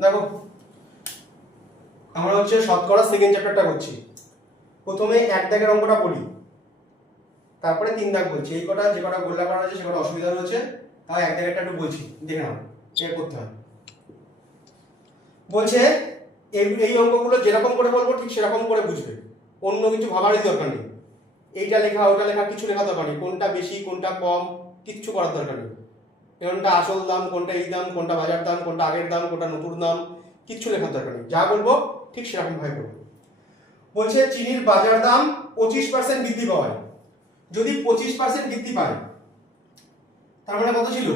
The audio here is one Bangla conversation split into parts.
দেখো আমরা হচ্ছে শতকরা সেকেন্ড চ্যাপ্টারটা করছি। প্রথমে এক দাগের অঙ্কটা বলি, তারপরে 3 দাগ বলছি। এই কটা যে কটা গোল্লা করা হয়েছে সে কটা অসুবিধা হয়েছে, তাও এক দাগেরটা একটু বলছি, দেখে নাও শেয়ার করতে হয়। বলছে এই অঙ্কগুলো যেরকম করে বলবো ঠিক সেরকম করে বুঝবে, অন্য কিছু ভাবারই দরকার নেই। এইটা লেখা ওটা লেখা কিছু লেখা দরকার নেই, কোনটা বেশি কোনটা কম কিচ্ছু করার দরকার নেই। কোনটা আসল দাম, কোনটা এই দাম, কোনটা বাজার দাম, কোনটা আগের দাম, কোনটা নতুন দাম, কিচ্ছু লেখার দরকার নেই। যা বলবো ঠিক সেরকম ভাবে বলবো। বলছে চিনির বাজার দাম 25% বৃদ্ধি পায়। যদি 25% বৃদ্ধি পায় তার মানে কত ছিল?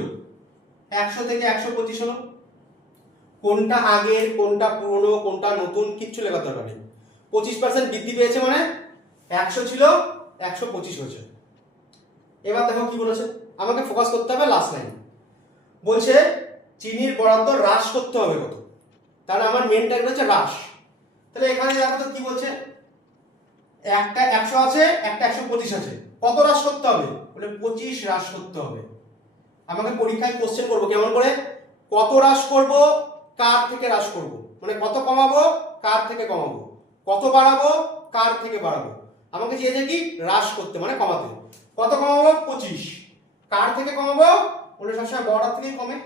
100 থেকে 125 হলো। কোনটা আগের কোনটা পুরনো কোনটা নতুন কিচ্ছু লেখার দরকার নেই। 25% বৃদ্ধি পেয়েছে মানে 100 ছিল 125 হয়েছে। এবার দেখো কি বলেছে, আমাকে ফোকাস করতে হবে লাস্ট লাইন। বলছে চিনির বরাদ্দ হ্রাস করতে হবে কত, তাহলে আমার মেন টার্গেট হচ্ছে হ্রাস। তাহলে এখানে দেখো তো কি বলছে, একটা 100 আছে একটা 125 আছে, কত হ্রাস করতে হবে? বলে 25 হ্রাস করতে হবে। আমাকে পরীক্ষায় কোশ্চেন করবো কেমন করে, কত হ্রাস করব কার থেকে হ্রাস করব, মানে কত কমাবো কার থেকে কমাবো, কত বাড়াবো কার থেকে বাড়াবো। আমাকে চেয়েছে কি হ্রাস করতে মানে কমাতে। কত কমাবো? 25। কার থেকে কমাবো? বলে সবসময় বড়টার থেকেই কমে।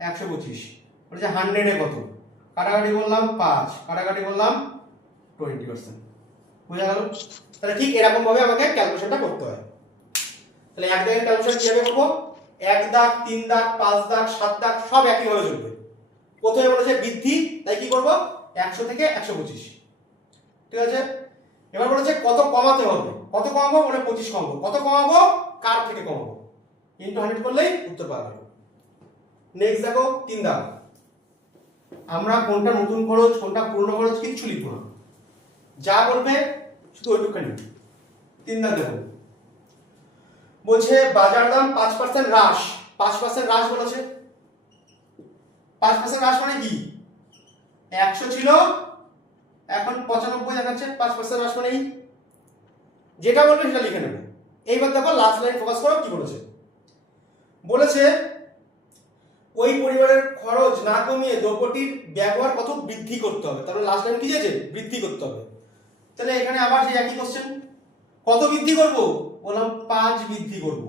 125 বলেছে 100 এ কত, কাটাকাটি করলাম 5, কাটাকাটি করলাম 20%। বুঝা গেল? তাহলে ঠিক এরকম ভাবে আমাকে ক্যালকুলেশনটা করতে হয়। তাহলে এক দাগের ক্যালকুলেশন কিভাবে করব? 1 দাগ 3 দাগ 5 দাগ 7 দাগ সব একই ভাবে চলবে। প্রথমে বলেছে বৃদ্ধি, তাই কি করব 100 থেকে 125। ঠিক আছে, এবার বলেছে কত কমাতে হবে, কত কমাবো? বলে 25 কমাবো। কত কমাবো? কার থেকে কমাবো। ইনটু 100 করলেই উত্তর পাওয়া গেল। নেক্সট দেখো 3 দাগ। আমরা কোনটা নতুন খরচ কোনটা পুরনো খরচ কিচ্ছু লিখবো না, যা বলবে শুধু ওইটুকুখানি। 3 দাগ দেখো, বলছে বাজার দাম 5% হ্রাস। 5% হ্রাস বলেছে। 5% হ্রাস মানে কি? 100 ছিল এখন 95 দেখাচ্ছে। 5% হ্রাস মানে যেটা বলবে সেটা লিখে নেবে। এইবার দেখো লাস্ট লাইন ফোকাস করো কি বলেছে। বলেছে ওই পরিবারের খরচ না কমিয়ে দ্রব্যটির ব্যবহার কত বৃদ্ধি করতে হবে। তাহলে লাস্ট লাইন কি আছে? বৃদ্ধি করতে হবে। তাহলে এখানে আবার সেই একই কোশ্চেন, কত বৃদ্ধি করব? বললাম 5 বৃদ্ধি করব।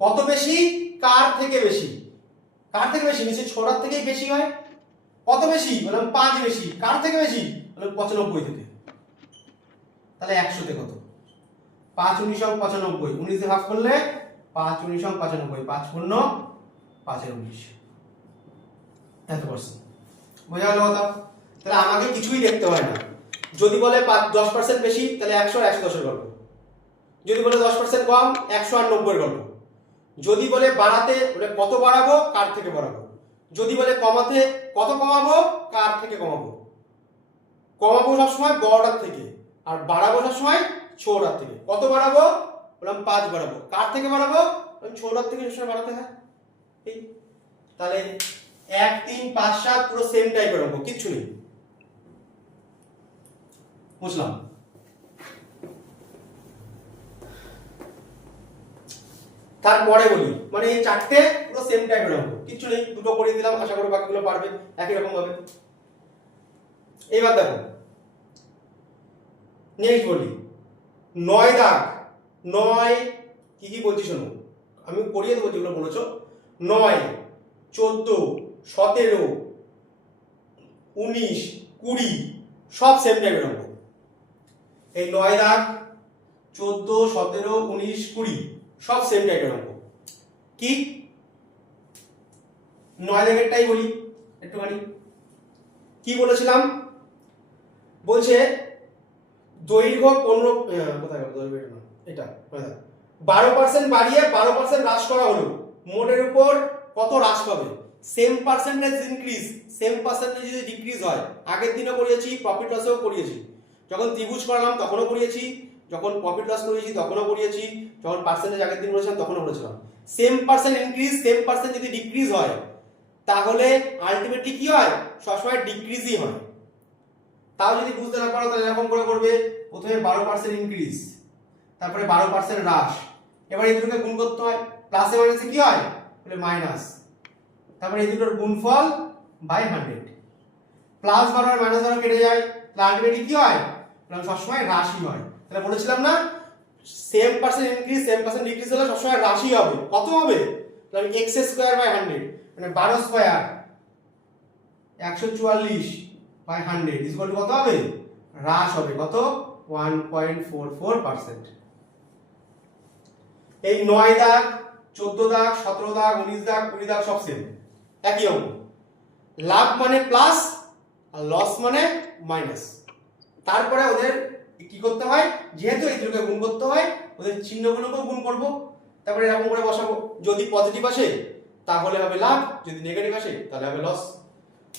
কত বেশি? কার থেকে বেশি। কার থেকে বেশি? নিচে ছোটার থেকেই বেশি হয়। কত বেশি? বললাম 5 বেশি। কার থেকে বেশি? বললাম 95 থেকে। তাহলে 100 তে কত? 5 19 95, 19 দিয়ে ভাগ করলে 5 19 95, 5 পূর্ণ 5 এর 19 এত পার্সেন্ট। বোঝা গেল কথা? তাহলে আমাকে কিছুই দেখতে হয় না। যদি বলে 10% বেশি তাহলে 100 আর 110 এর গল্প। যদি বলে 10% কম 100 আর 90 এর গল্প। যদি বলে বাড়াতে বলে কত বাড়াবো কার থেকে বাড়াবো। যদি বলে কমাতে কত কমাবো কার থেকে কমাবো। কমাবো সবসময় বড়টার থেকে আর বাড়াবো সবসময় ছোটটার থেকে। কত বাড়াবো? বললাম 5 বাড়াবো। কার থেকে বাড়াবো? ছোটটার থেকে সবসময় বাড়াতে হয়। ঠিক, তাহলে 1 3 5 7 পুরো সেম টাইপের অঙ্ক, কিচ্ছু নেই। বুঝলাম? তারপরে বলি মানে এই চারটে পুরো সেম টাইপের অঙ্ক, কিচ্ছু নেই। দুটো করে দিলাম, আশা করি বাকিগুলো পারবে একই রকম ভাবে। এবার দেখো নেক্সট বলি 9 দাগ। 9 কি কি বলছি শোনো, আমি পড়িয়ে দেবো যেগুলো বলেছো। 9 14 17 19 20 সব সেম টাইপের অঙ্ক। এই 9 দাগ 14 17 19 20 সব সেম টাইপের অঙ্ক। কি 9 দাগেরটাই বলি একটুখানি। কি বলেছিলাম? বলছে দৈর্ঘ্য 15 কোথায় গেল দৈর্ঘ্য না এটা 12% বাড়িয়ে 12% হ্রাস করা হলো, মোটের উপর কত হ্রাস পাবে? Same percentage increase same percentage যদি ডিক্রিজ হয়, আগের দিনও করিয়েছি প্রফিট লসেও করিয়েছি, যখন ত্রিভুজ করালাম তখনও করিয়েছি, যখন প্রফিট লস করিয়েছি তখনও করিয়েছি, যখন পার্সেন্টেজ আগের দিন বলেছিলাম তখনও বলেছিলাম। Same percent increase same percent যদি ডিক্রিজ হয় তাহলে আলটিমেটলি কি হয়? সবসময় ডিক্রিজই হয়। তাও যদি বুঝতে না পারো তাহলে এরকম করে করবে, প্রথমে 12% ইনক্রিজ তারপরে 12% হ্রাস। এবার এই দুটোকে গুণ করতে হয়, প্লাসে মাইনাসে কি হয়? বলে মাইনাস, তারপরে এই দুটোর গুণফল বাই 100। প্লাস 12 আর মাইনাস 12 কেটে যায়, তাহলে আলটিমেটলি কি হয়? সবসময় রাশি হয়। তাহলে বলেছিলাম না same percent increase same percent decrease হলে সবসময় রাশি হবে। কত হবে? তাহলে x স্কয়ার বাই 100 মানে 12 স্কয়ার 144 বাই 100 ইকুয়াল টু কত হবে? হ্রাস হবে কত? 1.44%। এই 9 দাগ 14 দাগ 17 দাগ 19 দাগ 20 দাগ সব সেম, একই অঙ্ক। লাভ মানে প্লাস আর লস মানে মাইনাস। তারপরে ওদের কি করতে হয়? যেহেতু এই দুটোকে গুণ করতে হয়, ওদের চিহ্নগুলোকেও গুণ করব। তারপরে এরকম করে বসাবো, যদি পজিটিভ আসে তাহলে হবে লাভ, যদি নেগেটিভ আসে তাহলে হবে লস।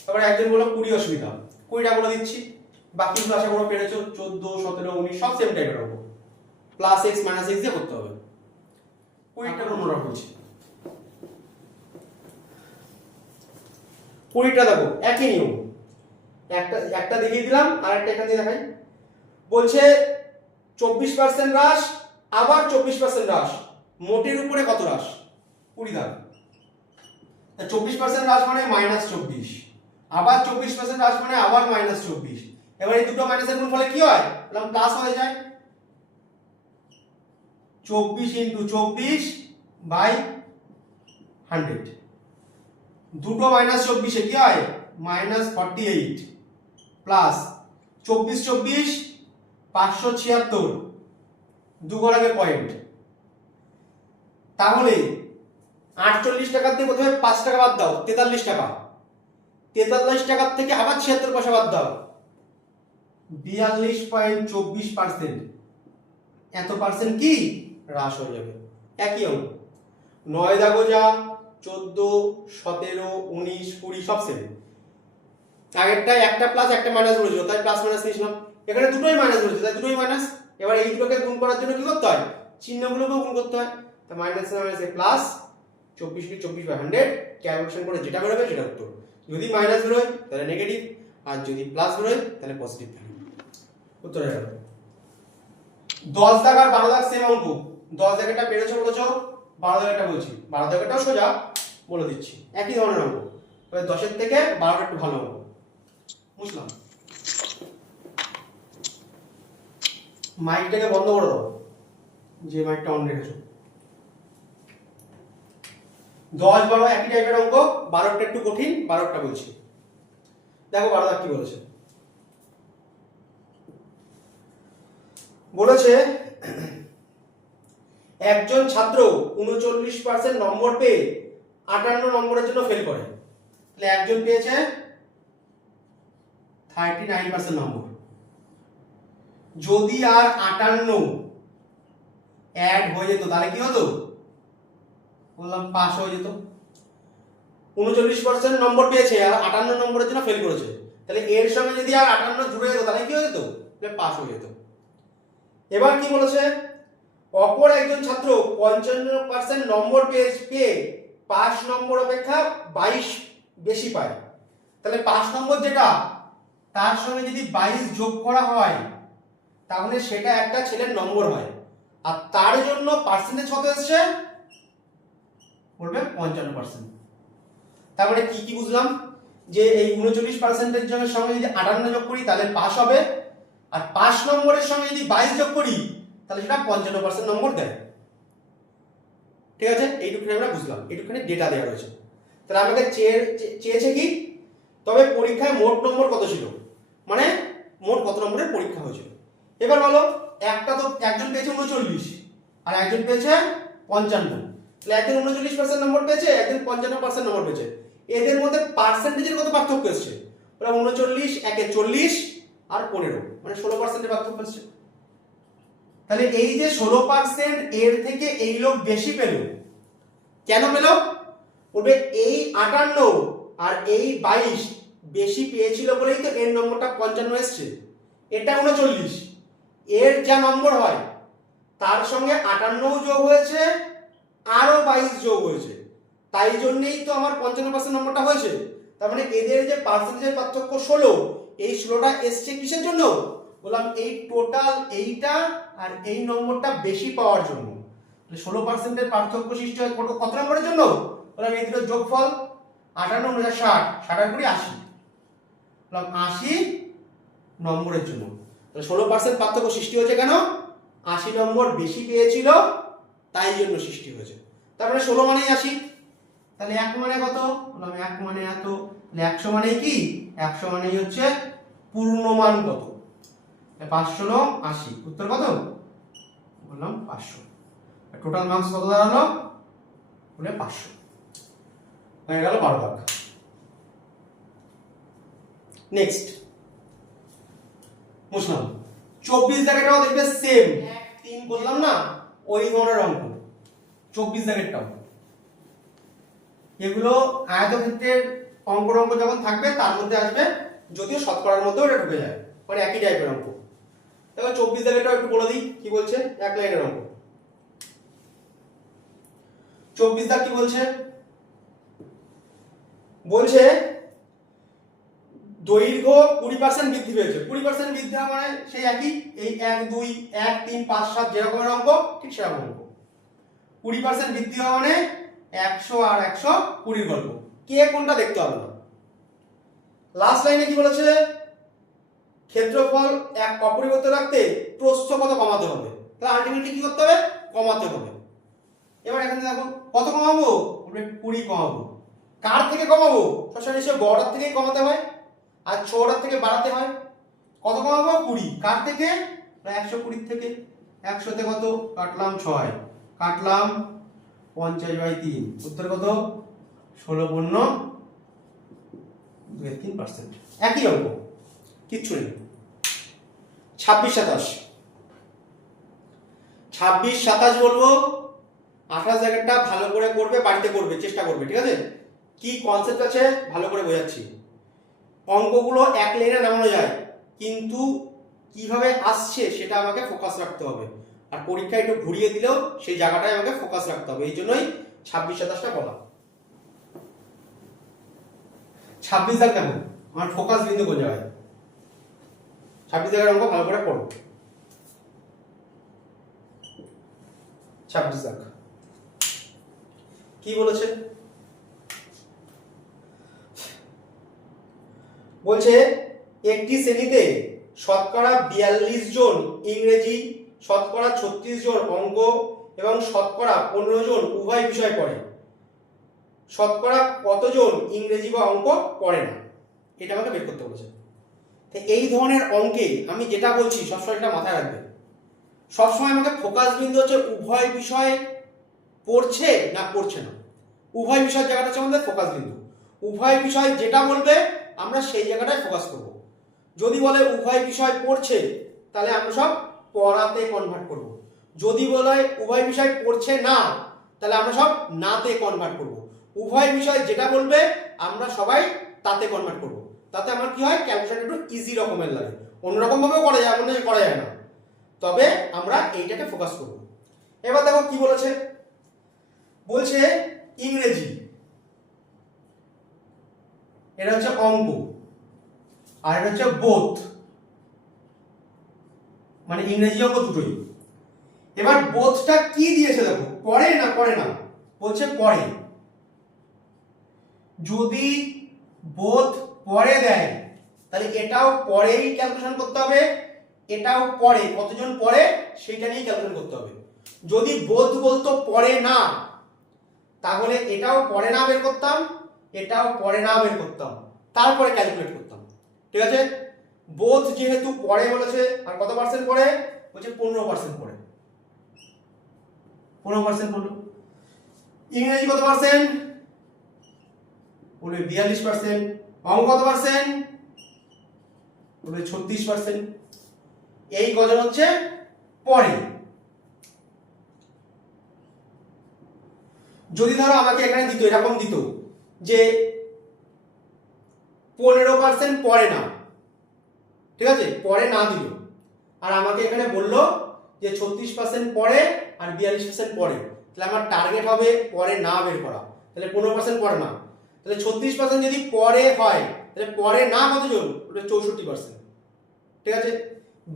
তারপরে একজন বলল 20 অসুবিধা, 20টা বলে দিচ্ছি, বাকিগুলো আশা করো পেরেছো। 14 17 19 সব সেম টাইপের হবে, প্লাস x মাইনাস x দিয়ে করতে হবে। 20টা অন্যরকম বলছি, 20টা দেখো একই নিয়ম, একটা দেখিয়ে দিলাম আর একটা এখানে দেখাই। বলছে 24% হ্রাস আবার 24% হ্রাস, মোটের উপরে কত হ্রাস? 20 দাগ। 24% হ্রাস মানে -24, আবার 24% হ্রাস মানে আবার -24। এবার এই দুটো মাইনাসের গুণফলে কি হয়? বললাম প্লাস হয়ে যায়। 24 × 24 বাই 100, দুটো -24 এ কি হয়? -48 প্লাস 24 24 576 দুগুণাকে পয়েন্ট। তাহলে 48 টাকা দিয়ে প্রথমে 5 টাকা বাদ দাও, 43 টাকা। 43 টাকার থেকে আবার 76 পয়সা বাদ দাও, 42.24%। এত পার্সেন্ট কি হ্রাস হয়ে যাবে। একই অঙ্ক, 9 দাগো যা 14 17 19 20 সব সেম। আগেরটায় একটা প্লাস একটা মাইনাস বলেছিল, তাই প্লাস মাইনাস নিয়েছিলাম। এখানে দুটোই মাইনাস বলেছে, তাই দুটোই মাইনাস। এবার এই দুটোকে গুণ করার জন্য কি করতে হয়? চিহ্নগুলোকেও গুণ করতে হয়। তো মাইনাস মাইনাসে প্লাস, 24 × 24 বাই 100 ক্যালকুলেশন করে যেটা বেরোবে সেটা উত্তর। যদি মাইনাস বেরোয় তাহলে নেগেটিভ, আর যদি প্লাস বেরোয় তাহলে পজিটিভ থাকবে। উত্তর হয়ে গেল। 10 দাগ আর 12 দাগ সেম অঙ্ক। 10 দাগেরটা পেরেছো বলেছো, 12 দাগেরটা বলছি। 12 দাগেরটাও সোজা বলে দিচ্ছি, একই ধরনের অঙ্ক। তবে 10 এর থেকে 12টা একটু ভালো অঙ্ক। বুঝলাম? মাইকটাকে বন্ধ করে দাও, যে মাইকটা অন রেখেছো। 10 12 একই টাইপের অঙ্ক, 12টা একটু কঠিন, 12টা বলছি। দেখো 12 দাগ কি বলেছে। বলেছে একজন ছাত্র 39% নম্বর পেয়ে 58 নম্বরের জন্য ফেল করে। তাহলে একজন পেয়েছে 39% নম্বর। যদি আর 58 অ্যাড হয়ে যেত তাহলে কি হতো? বললাম পাস হয়ে যেত। 39% নম্বর পেয়েছে আর 58 নম্বরের জন্য ফেল করেছে, তাহলে এর সঙ্গে যদি আর 58 জুড়ে যেত তাহলে কি হয়ে যেত? তাহলে পাস হয়ে যেত। এবার কি বলেছে? অপর একজন ছাত্র 55% নম্বর পেয়ে পাস নম্বর অপেক্ষা 22 বেশি পায়। তাহলে পাস নম্বর যেটা, তার সঙ্গে যদি 22 যোগ করা হয় তাহলে সেটা একটা ছেলের নম্বর হয়। আর তার জন্য পার্সেন্টেজ কত এসেছে? বলবে 55%। তার মানে কি কি বুঝলাম? যে এই 39%-এর জনের সঙ্গে যদি 58 যোগ করি তাহলে পাস হবে, আর পাস নম্বরের সঙ্গে যদি 22 যোগ করি তাহলে সেটা 55% নম্বর দেয়। ঠিক আছে, এইটুকুনি আমরা বুঝলাম, এইটুকুনি ডেটা দেওয়া রয়েছে। তাহলে আমাকে চেয়েছে কি? তবে পরীক্ষায় মোট নম্বর কত ছিল, মানে মোট কত নম্বরের পরীক্ষা হয়েছিল। এবার বলো, একটা তো একজন পেয়েছে 39 আর একজন পেয়েছে 55। তাহলে একজন 39% নম্বর পেয়েছে, একজন 55% নম্বর পেয়েছে। এদের মধ্যে পার্সেন্টেজের কত পার্থক্য এসেছে? ওরা 39 একে 40 আর 15, মানে 16% পার্থক্য এসেছে। তাহলে এই যে 16% এর থেকে এই লোক বেশি পেল, কেন পেল? বলবে এই 58 আর এই 22 বেশি পেয়েছিল বলেই তো এর নম্বরটা 55 এসছে। এটা 39, এর যা নম্বর হয় তার সঙ্গে 58 যোগ হয়েছে আরো 22 যোগ হয়েছে, তাই জন্যই তো আমার 55% নম্বরটা হয়েছে। তার মানে এদের যে পার্সেন্টেজের পার্থক্য 16, এই 16টা এসছে কিসের জন্য? বললাম এই টোটাল এইটা আর এই নম্বরটা বেশি পাওয়ার জন্য। 16%-এর পার্থক্য সৃষ্টি হয় কত নম্বরের জন্য? বললাম এই দুটোর যোগফল। 58 49 60, 60 আর 20 80, 80 নম্বরের জন্য। তাহলে 16% পার্থক্য সৃষ্টি হয়েছে কেন? 80 নম্বর বেশি পেয়েছিল তাই জন্য সৃষ্টি হয়েছে। তারপরে 16 মানেই 80, তাহলে 1 মানে কত? বললাম 1 মানে এত, তাহলে 100 মানে কি? 100 মানেই হচ্ছে পূর্ণমান কত? 516 80, উত্তর কত? বললাম 500। টোটাল মার্কস কত দাঁড়ালো? বলে 500 হয়ে গেল 12 দাগ। নেক্সট বুঝলাম। 24 দাগেরটাও দেখবে সেম 1 3 বললাম না, ওই ধরনের অঙ্ক 24 দাগেরটাও। এগুলো আয়তক্ষেত্রের অঙ্ক যখন থাকবে তার মধ্যে আসবে, যদিও শতকরার মধ্যেও এটা ঢুকে যায়, মানে একই টাইপের অঙ্ক। দেখো 24 দাগেরটাও একটু বলে দিই কি বলছে, এক লাইনের অঙ্ক। 24 দাগ কি বলছে? বলছে দৈর্ঘ্য 20% বৃদ্ধি পেয়েছে। 20% বৃদ্ধি হওয়া মানে সেই একই, এই 1 2 1 3 5 7 যেরকমের অঙ্ক ঠিক সেরকম অঙ্ক। 20% বৃদ্ধি হওয়া মানে 100 আর 120 গল্প। কে কোনটা দেখতে হবে না। লাস্ট লাইনে কি বলেছে? ক্ষেত্রফল এক অপরিবর্তিত রাখতে প্রস্থ কত কমাতে হবে। তাহলে আলটিমেটলি কি করতে হবে? কমাতে হবে। এবার এখানে দেখো কত কমাবো? 20 কমাবো। কার থেকে কমাবো? সবসময় নিশ্চয় বড়টার থেকেই কমাতে হয়, আর ছোটটার থেকে বাড়াতে হয়। কত কমাবো? 20। কার থেকে? 120 থেকে। 100 তে কত কাটলাম? 6, কাটলাম 50/3, উত্তর কত? 16.2-3%। একই অঙ্ক, কিচ্ছু নেই। 26 27 বলবো। 28 জায়গাটা ভালো করে করবে, বাড়িতে করবে, চেষ্টা করবে, ঠিক আছে? কি কনসেপ্ট আছে ভালো করে বোঝাচ্ছি। অঙ্কগুলো এক লাইনে নামানো যায়, কিন্তু কিভাবে আসছে সেটা আমাকে ফোকাস রাখতে হবে। আর পরীক্ষা একটু ঘুরিয়ে দিলেও সেই জায়গাটায় আমাকে ফোকাস রাখতে হবে। এই জন্যই 26 27টা বলা। 26 দাগ কেমন? আমার ফোকাস বিন্দু কোন জায়গায়? 26 দাগের অঙ্ক ভালো করে পড়ো। 26 দাগ কি বলেছে? বলছে একটি শ্রেণীতে শতকরা 42 জন ইংরেজি, শতকরা 36 জন অঙ্ক এবং শতকরা 15 জন উভয় বিষয় পড়ে। শতকরা কতজন ইংরেজি বা অঙ্ক পড়ে না, এটা আমাকে বের করতে বলেছে। তো এই ধরনের অঙ্কে আমি যেটা বলছি সবসময় এটা মাথায় রাখবে। সবসময় আমাকে ফোকাস বিন্দু হচ্ছে উভয় বিষয় পড়ছে না পড়ছে না। উভয় বিষয়ের জায়গাটা হচ্ছে আমাদের ফোকাস বিন্দু। উভয় বিষয় যেটা বলবে আমরা সেই জায়গাটায় ফোকাস করব। যদি বলে উভয় বিষয় পড়ছে, তাহলে আমরা সব পড়াতে কনভার্ট করব। যদি বলে উভয় বিষয় পড়ছে না, তাহলে আমরা সব নাতে কনভার্ট করব। উভয় বিষয় যেটা বলবে আমরা সবাই তাতে কনভার্ট করব। তাতে আমার কি হয়, ক্যালকুলেশন একটু ইজি রকমের লাগে। অন্যরকম ভাবেও করা যায়, এমন করা যায় না, তবে আমরা এইটাকে ফোকাস করব। এবার দেখো কি বলেছে। বলছে ইংরেজি, এটা হচ্ছে অঙ্ক, আর এটা হচ্ছে বোথ, মানে ইংরেজি অঙ্ক দুটোই। এবার বোথটা কি দিয়েছে দেখো, পড়ে না পড়ে না, বলছে পড়ে। যদি বোথ পড়ে দেয় তাহলে এটাও পড়েই ক্যালকুলেশন করতে হবে, এটাও পড়ে, কতজন পড়ে সেইটা নিয়ে ক্যালকুলেশন করতে হবে। যদি বোথ বলতো পড়ে না, তাহলে এটাও পড়ে না বের করতাম, এটাও পড়ে না বের করতাম, তারপরে ক্যালকুলেট করতাম, ঠিক আছে? বোথ যেহেতু পড়ে বলেছে, আর কত পার্সেন্ট পড়ে বলছে? 15% পড়ে। 15% পড়লো। ইংরেজি কত পার্সেন্ট? বলে 42%। অঙ্ক কত পার্সেন্ট? বলে 36%। এই কজন হচ্ছে পড়ে। যদি ধরো আমাকে এখানে দিত, এরকম দিত যে 15% পড়ে না, ঠিক আছে, পড়ে না দিল, আর আমাকে এখানে বললো যে 36% পড়ে আর 42% পড়ে, তাহলে আমার টার্গেট হবে পড়ে না বের করা। তাহলে 15% পড়ে না, তাহলে 36% যদি পড়ে হয়, তাহলে পড়ে না কতজন? 64%, ঠিক আছে?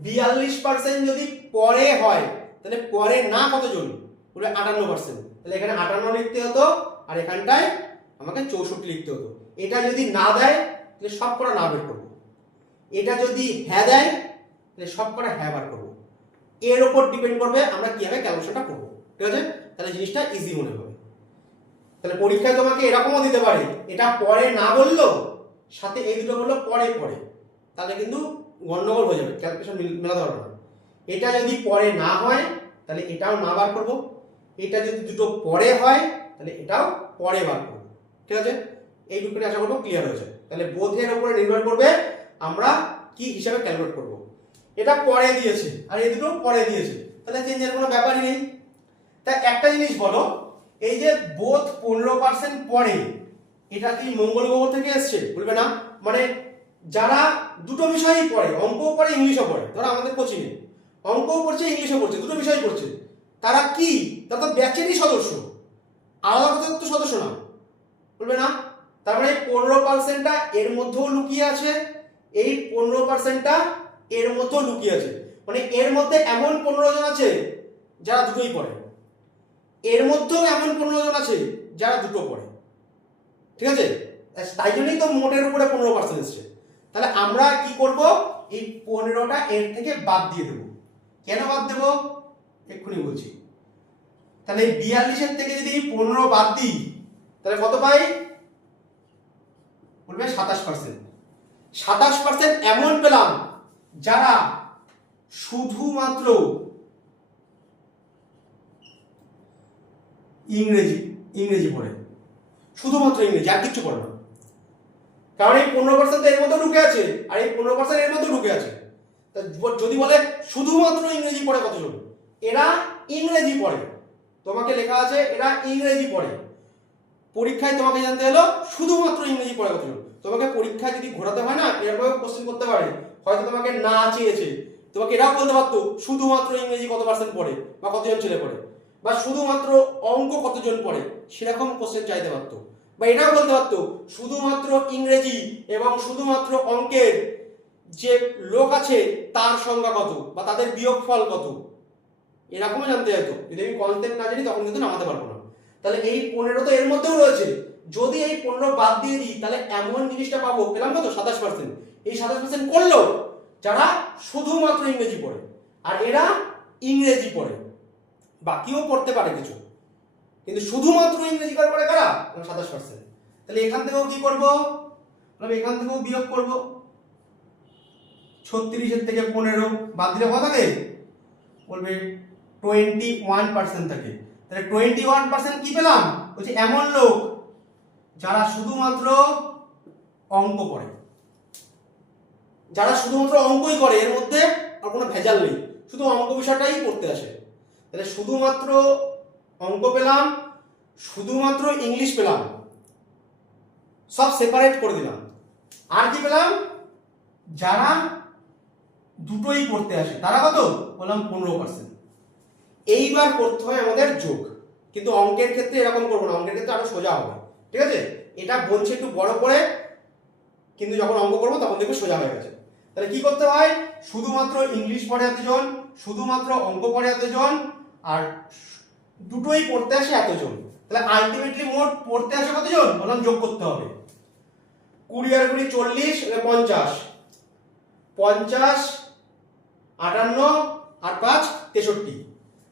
42% যদি পড়ে হয়, তাহলে পড়ে না কতজন? 58%। তাহলে এখানে 58 লিখতে হতো, আর এখানটায় আমাকে 64 লিখতে হতো। এটা যদি না দেয় তাহলে সব কটা না বের করবো, এটা যদি হ্যাঁ দেয় তাহলে সব কটা হ্যাঁ বার করবো। এর ওপর ডিপেন্ড করবে আমরা কিভাবে ক্যালকুলেশনটা করবো, ঠিক আছে? তাহলে জিনিসটা ইজি মনে হবে। তাহলে পরীক্ষায় তোমাকে এরকমও দিতে পারে, এটা পরে না বললো সাথে এই দুটো বললো পরে পরে, তাহলে কিন্তু গন্ডগোল হয়ে যাবে, ক্যালকুলেশন মেলাতে পারবো না। এটা যদি পরে না হয় তাহলে এটাও না বার করবো, এটা যদি দুটো পরে হয় তাহলে এটাও পরে বার করবো, ঠিক আছে? এই দুটোকে আশা করবো ক্লিয়ার হয়েছে। তাহলে বোধের উপরে নির্ভর করবে আমরা কি হিসাবে ক্যালকুলেট করবো। এটা পরে দিয়েছে আর এই দুটো পরে দিয়েছে, তাহলে চেঞ্জের কোনো ব্যাপারই নেই। তা একটা জিনিস বলো, এই যে বোধ 15% পরে, এটা কি মঙ্গল গ্রহ থেকে এসছে? বলবে না। মানে যারা দুটো বিষয়ই পড়ে, অঙ্কও পড়ে ইংলিশও পড়ে, ধরো আমাদের কোচিংয়ে অঙ্কও পড়ছে ইংলিশও পড়ছে, দুটো বিষয় পড়ছে, তারা কি? তারা তো ব্যাচেরই সদস্য, আলাদা কথা তো সদস্য না, বলবে না। তার মানে 15%টা এর মধ্যেও লুকিয়ে আছে, এই 15%টা এর মধ্যেও লুকিয়ে আছে। মানে এর মধ্যে এমন 15 জন আছে যারা দুটোই পড়ে, এর মধ্যেও এমন 15 জন আছে যারা দুটো পড়ে, ঠিক আছে? তাই জন্যই তো মোটের উপরে 15% এসছে। তাহলে আমরা কি করব, এই 15টা এর থেকে বাদ দিয়ে দেবো। কেন বাদ দেবো এক্ষুনি বলছি। তাহলে এই 42-এর থেকে যদি 15 বাদ দিই তাহলে কত পাই? বলবে 27%। 27% এমন পেলাম যারা শুধুমাত্র ইংরেজি পড়ে, শুধুমাত্র ইংরেজি, আর কিছু পড়ে না। কারণ এই 15% এর মধ্যে ঢুকে আছে আর এই 15% এর মধ্যে ঢুকে আছে। যদি বলে শুধুমাত্র ইংরেজি পড়ে কতজন, এরা ইংরেজি পড়ে, তোমাকে লেখা আছে এরা ইংরেজি পড়ে। পরীক্ষায় তোমাকে জানতে হলো শুধুমাত্র ইংরেজি পড়ে কতজন। তোমাকে পরীক্ষায় যদি ঘোরাতে হয় না, এরকম কোশ্চেন করতে পারে, হয়তো তোমাকে না চেয়েছে, তোমাকে এরাও বলতে পারতো শুধুমাত্র ইংরেজি কত পার্সেন্ট পড়ে বা কতজন ছেলে পড়ে, বা শুধুমাত্র অঙ্ক কতজন পড়ে, সেরকম কোশ্চেন চাইতে পারতো। বা এটাও বলতে পারতো শুধুমাত্র ইংরেজি এবং শুধুমাত্র অঙ্কের যে লোক আছে তার সংখ্যা কত বা তাদের বিয়োগফল কত, এরকমও জানতে চাইতো। যদি আমি কনসেপ্ট না জানি তখন কিন্তু নামাতে পারবো না। তাহলে এই 15 তো এর মধ্যেও রয়েছে, যদি এই 15 বাদ দিয়ে দিই তাহলে এমন জিনিসটা পাবো, পেলাম কত? 27%। এই 27% করলো যারা শুধুমাত্র ইংরেজি পড়ে, আর এরা ইংরেজি পড়ে, বাকিও পড়তে পারে কিছু, কিন্তু শুধুমাত্র ইংরেজি কার পড়ে কারা? 27%। তাহলে এখান থেকেও কি করবো? এখান থেকেও বিয়োগ করবো। 36-এর থেকে 15 বাদ দিলে কত থাকে? বলবে 21% থাকে। তাহলে 21% কি পেলাম? বলছে এমন লোক যারা শুধুমাত্র অঙ্ক পড়ে, যারা শুধুমাত্র অঙ্কই করে, এর মধ্যে আর কোনো ভেজাল নেই, শুধু অঙ্ক বিষয়টাই পড়তে আসে। তাহলে শুধুমাত্র অঙ্ক পেলাম, শুধুমাত্র ইংলিশ পেলাম, সব সেপারেট করে দিলাম। আর কি পেলাম? যারা দুটোই পড়তে আসে তারা কত? বললাম 15%। এইবার করতে হয় আমাদের যোগ, কিন্তু অঙ্কের ক্ষেত্রে এরকম করবো না, অঙ্কের ক্ষেত্রে আরো সোজা হবে, ঠিক আছে? এটা বলছে একটু বড় করে, কিন্তু যখন অঙ্ক করবো তখন দেখবে সোজা হয়ে গেছে। তাহলে কি করতে হয়? শুধুমাত্র ইংলিশ পড়ে এতজন, শুধুমাত্র অঙ্ক পড়ে এতজন, আর দুটোই পড়তে আসে এতজন। তাহলে আলটিমেটলি মোট পড়তে আসে কতজন? বললাম যোগ করতে হবে। 20 আর 20 40, 50, 50, 58 আর 5 63।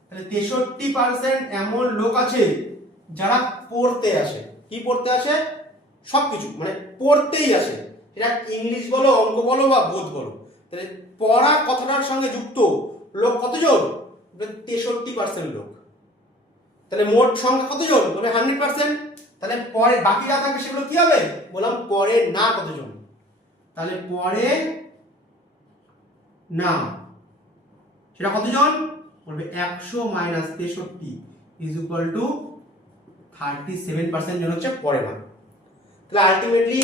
তাহলে 63% এমন লোক আছে যারা পড়তে আসে। কি পড়তে আসে? সবকিছু, মানে পড়তেই আসে, সেটা ইংলিশ বলো, অঙ্ক বলো বা বোধ বলো। তাহলে পড়া কথাটার সঙ্গে যুক্ত লোক কতজন? 63% লোক। তাহলে মোট সংখ্যা কতজন? বলে 100%। তাহলে পরে বাকি যা থাকবে সেগুলো কি হবে? বললাম পরে না কতজন। তাহলে পরে না সেটা কতজন? বলবে 100 - 63 ইজ ইকুয়াল টু 37% জন হচ্ছে পরে না। তাহলে আলটিমেটলি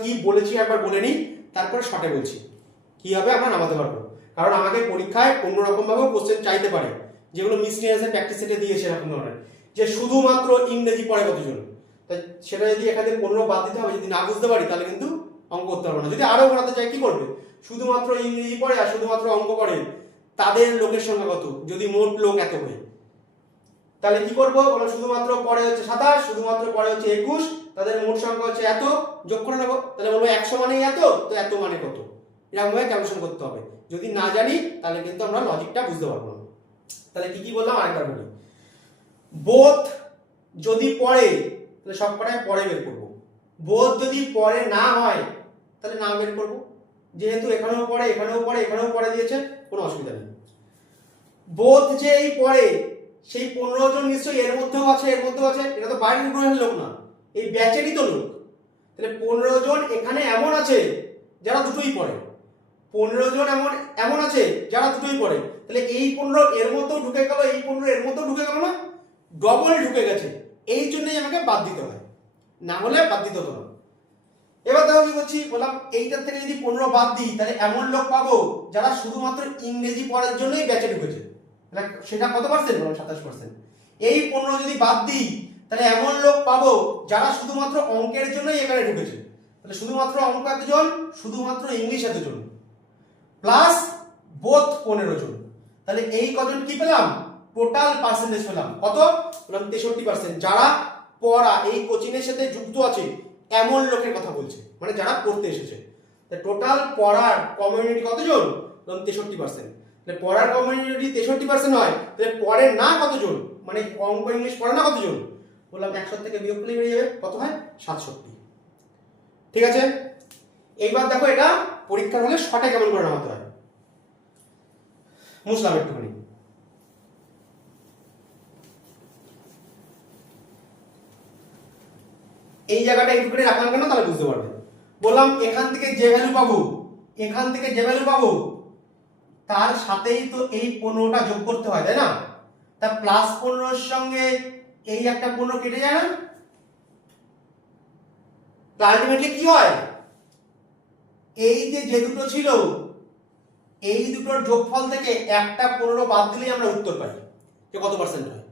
কি বলেছি একবার বলে নিই, তারপরে শর্টে বলছি কি হবে আমরা নামাতে পারবো। কারণ আমাকে পরীক্ষায় অন্যরকম ভাবে কোশ্চেন চাইতে পারে, যেগুলো মিসলিনিয়াসের প্র্যাকটিস সেটে দিয়েছে এরকম ধরনের, যে শুধুমাত্র ইংরেজি পড়ে কতজন। তাই সেটা যদি এখানে 15 বাদ দিতে হবে, যদি না বুঝতে পারি তাহলে কিন্তু অঙ্ক করতে পারবো না। যদি আরো বাড়াতে চাই কি করবে? শুধুমাত্র ইংরেজি পড়ে আর শুধুমাত্র অঙ্ক পড়ে তাদের লোকের সংখ্যা কত, যদি মোট লোক এত হয় তাহলে কি করবো? শুধুমাত্র পরে হচ্ছে 27, শুধুমাত্র পরে হচ্ছে 21, তাদের মোট সংখ্যা হচ্ছে এত, যোগ করে নেবো। তাহলে বলবো 100 মানে এত, তো এত মানে কত, এরকম ভাবে ক্যালকুলেশন করতে হবে। যদি না জানি তাহলে কিন্তু আমরা লজিকটা বুঝতে পারবো না। তাহলে কি বললাম আরেকবার বলি। বোথ যদি পড়ে তাহলে সবকটাই পরে বের করবো, বোথ যদি পরে না হয় তাহলে না বের করবো। যেহেতু এখানেও পড়ে এখানেও পড়ে এখানেও পড়ে দিয়েছে, কোনো অসুবিধা নেই। বোথ যে এই পড়ে সেই 15 জন নিশ্চয়ই এর মধ্যেও আছে, এর মধ্যেও আছে, এটা তো বাইরের গ্রহের লোক না, এই ব্যাচেরই তো লোক। তাহলে 15 জন এখানে এমন আছে যারা দুটোই পড়ে, 15 জন এমন আছে যারা দুটোই পড়ে। তাহলে এই 15 এর মধ্যেও ঢুকে গেল, এই 15 এর মধ্যেও ঢুকে গেল না, ডবল ঢুকে গেছে। এই জন্যই আমাকে বাদ দিতে হয়, না হলে বাদ দিতে হতো না। এবার দেখো কি করছি, বললাম এইটার থেকে যদি 15 বাদ দিই তাহলে এমন লোক পাবো যারা শুধুমাত্র ইংরেজি পড়ার জন্যই ব্যাচে ঢুকেছে। সেটা কত পার্সেন্ট? 27%। এই 15 যদি বাদ দিই তাহলে এমন লোক পাবো যারা শুধুমাত্র অঙ্কের জন্যই এখানে ঢুকেছে। তাহলে শুধুমাত্র অঙ্ক এতজন, শুধুমাত্র ইংলিশ এতজন, প্লাস বোথ 15 জন। তাহলে এই কজন কি পেলাম? টোটাল পার্সেন্টেজ পেলাম কত? বললাম 63%। যারা পড়া এই কোচিং এর সাথে যুক্ত আছে এমন লোকের কথা বলছে, মানে যারা পড়তে এসেছে। টোটাল পড়ার কমিউনিটি কতজন? বললাম 63%। তাহলে পড়ার কমিউনিটি 63% হয়, তাহলে পড়ে না কতজন, মানে অঙ্ক ইংলিশ পড়ে না কতজন? বললাম 100 থেকে বিয়োগ করলে বেরিয়ে যাবে কত হয়? 67। ঠিক আছে, এইবার দেখো এটা পরীক্ষার হলে শর্টে কেমন করে নামাতে হয় মুসলাম একটুখানি। এই জায়গাটা একটুখানি রাখলাম কেন, তাহলে বুঝতে পারবে। বললাম এখান থেকে যে ভ্যালু পাবো, এখান থেকে যে ভ্যালু পাবো তার সাথেই তো এই 15টা যোগ করতে হয়, তাই না? তা প্লাস 15 এর সঙ্গে এই একটা 15 কেটে যায় না? আলটিমেটলি কি হয়, এই যে দুটো ছিল এই দুটোর যোগফল থেকে একটা 15 বাদ দিলেই আমরা উত্তর পাই যে কত পার্সেন্ট হয়।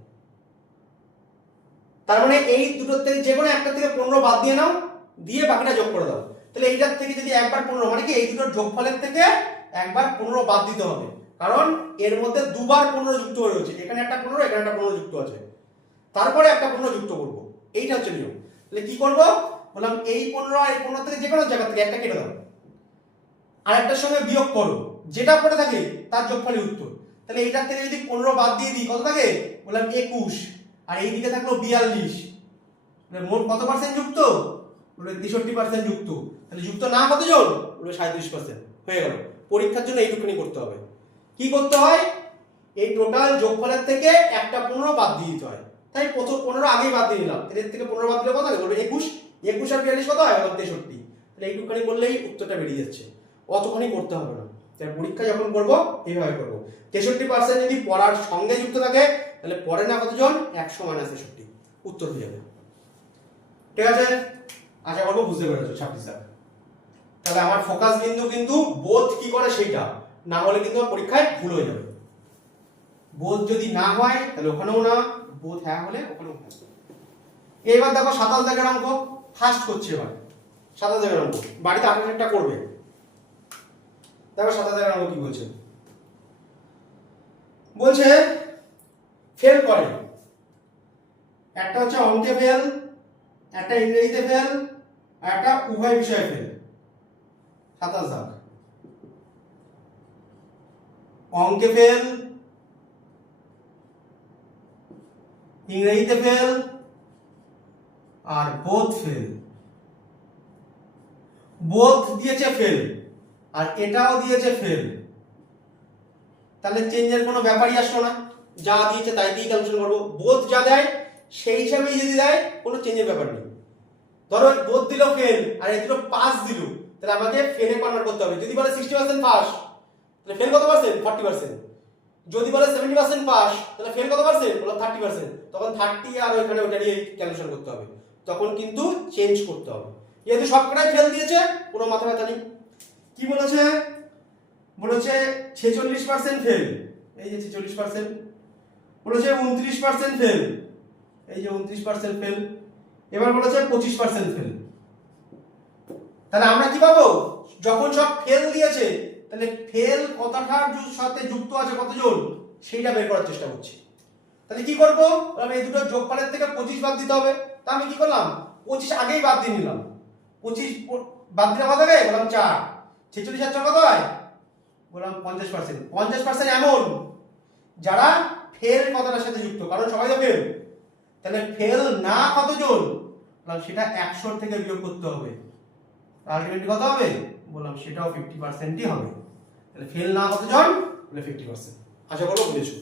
তার মানে এই দুটোর থেকে যে কোনো একটা থেকে 15 বাদ দিয়ে নাও, দিয়ে বাকিটা যোগ করে দাও। তাহলে এইটার থেকে যদি একবার 15, মানে কি এই দুটোর যোগফলের থেকে একবার 15 বাদ দিতে হবে, কারণ এর মধ্যে দুবার 15 যুক্ত হয়ে রয়েছে, এখানে একটা 15 এখানে একটা 15 যুক্ত আছে, তারপরে একটা 15 যুক্ত করব। এইটা হচ্ছে নিয়ম। তাহলে কি করব, বললাম এই 15 আর এই 15 থেকে যে কোনো জায়গা থেকে একটা কেটে দাও, আর একটার সঙ্গে বিয়োগ করো, যেটা পড়ে থাকে তার যোগফলই উত্তর। তাহলে এইটার থেকে যদি 15 বাদ দিয়ে দিই কত থাকে? বললাম 21, আর এই দিকে থাকলো 42। মোট কত পার্সেন্ট যুক্ত? বলে 63% যুক্ত। তাহলে যুক্ত না কতজন? বলে 37%। হয়ে গেল। পরীক্ষার জন্য এইটুকুনি করতে হবে। কি করতে হয়? এই টোটাল যোগফলের থেকে একটা 15 বাদ দিয়ে দিতে হয়। তাই প্রথম 15 আগেই বাদ দিয়ে নিলাম, এর থেকে 15 বাদ দিলে কত হবে? বলবে 21, 21 আর 42 কত হয়? 63। তাহলে এইটুকুনি করলেই উত্তরটা বেরিয়ে যাচ্ছে, অতখানি করতে হবে না। তাই পরীক্ষা যখন করব এইভাবে করব। 63% যদি পড়ার সঙ্গে যুক্ত থাকে তাহলে পড়ে না কতজন? 100 - 63, উত্তর হয়ে যাবে। ঠিক আছে, আশা করবো বুঝতে পেরেছো 26। তাহলে আমার ফোকাস বিন্দু কিন্তু বোধ কি করে সেইটা, না হলে কিন্তু পরীক্ষায় ভুল হয়ে যাবে। বোধ যদি না হয় তাহলে ওখানেও না, বোধ হ্যাঁ হলে ওখানেও হ্যাঁ। এবার দেখো 27 দাগের অঙ্ক ফার্স্ট করছি। এবার 27 দাগের অঙ্ক বাড়িতে 28টা করবে। দেখো 27 দাগের অঙ্ক কি বলছে। বলছে ফেল করে, একটা হচ্ছে অঙ্কে ফেল, একটা ইংরেজিতে ফেল, আর একটা উভয় বিষয়ে ফেল। 27 দাগ, অঙ্কে ফেল, ইংরেজিতে ফেল, আর বোথ ফেল। বোথ দিয়েছে ফেল, আর এটাও দিয়েছে ফেল। তাহলে চেঞ্জের কোনো ব্যাপারই আসলো না, যা দিয়েছে তাই দিয়ে ক্যালকুলেশন করবো। বোথ যা দেয় সেই হিসাবেই যদি দেয় কোনো চেঞ্জের ব্যাপার নেই। ধরো বোথ দিল ফেল আর এই দুটো পাস দিল, তাহলে আমাকে ফেলে কনভার্ট করতে হবে। যদি বলে 60% পাস তাহলে ফেল কত পার্সেন্ট? 40%। যদি বলে 70% পাস তাহলে ফেল কত পার্সেন্ট? বললাম 30%। তখন 30 আর ওইখানে ওটা দিয়ে ক্যালকুলেশন করতে হবে, তখন কিন্তু চেঞ্জ করতে হবে। যেহেতু সবকটাই ফেল দিয়েছে কোনো মাথা ব্যথা নেই। কি বলেছে? বলেছে 46% ফেল, এই যে 46%। বলেছে 29% ফেল, এই যে 29% ফেল। এবার বলেছে 25% ফেল। তাহলে আমরা কি পাবো? যখন সব ফেল দিয়েছে তাহলে ফেল কতটার সাথে যুক্ত আছে কতজন সেইটা বের করার চেষ্টা করছি। তাহলে কি করব? আমি এই দুটো যোগফলের থেকে 25 বাদ দিতে হবে। তা আমি কি করলাম? 25 আগেই বাদ দিয়ে নিলাম, 25 বাদ দিলে কত হবে বললাম 4, 46 আর 4 কত হয় বললাম 50%। 50% এমন যারা ফেল কথাটার সাথে যুক্ত, কারণ সবাই তো ফেল, তাহলে ফেল না কতজন বললাম সেটা 100 থেকে বিয়োগ করতে হবে, আলটিমেটলি কত হবে বললাম সেটাও 50%ই হবে। তাহলে ফেল না কতজন বলে 50%। আশা করবো বুঝেছো।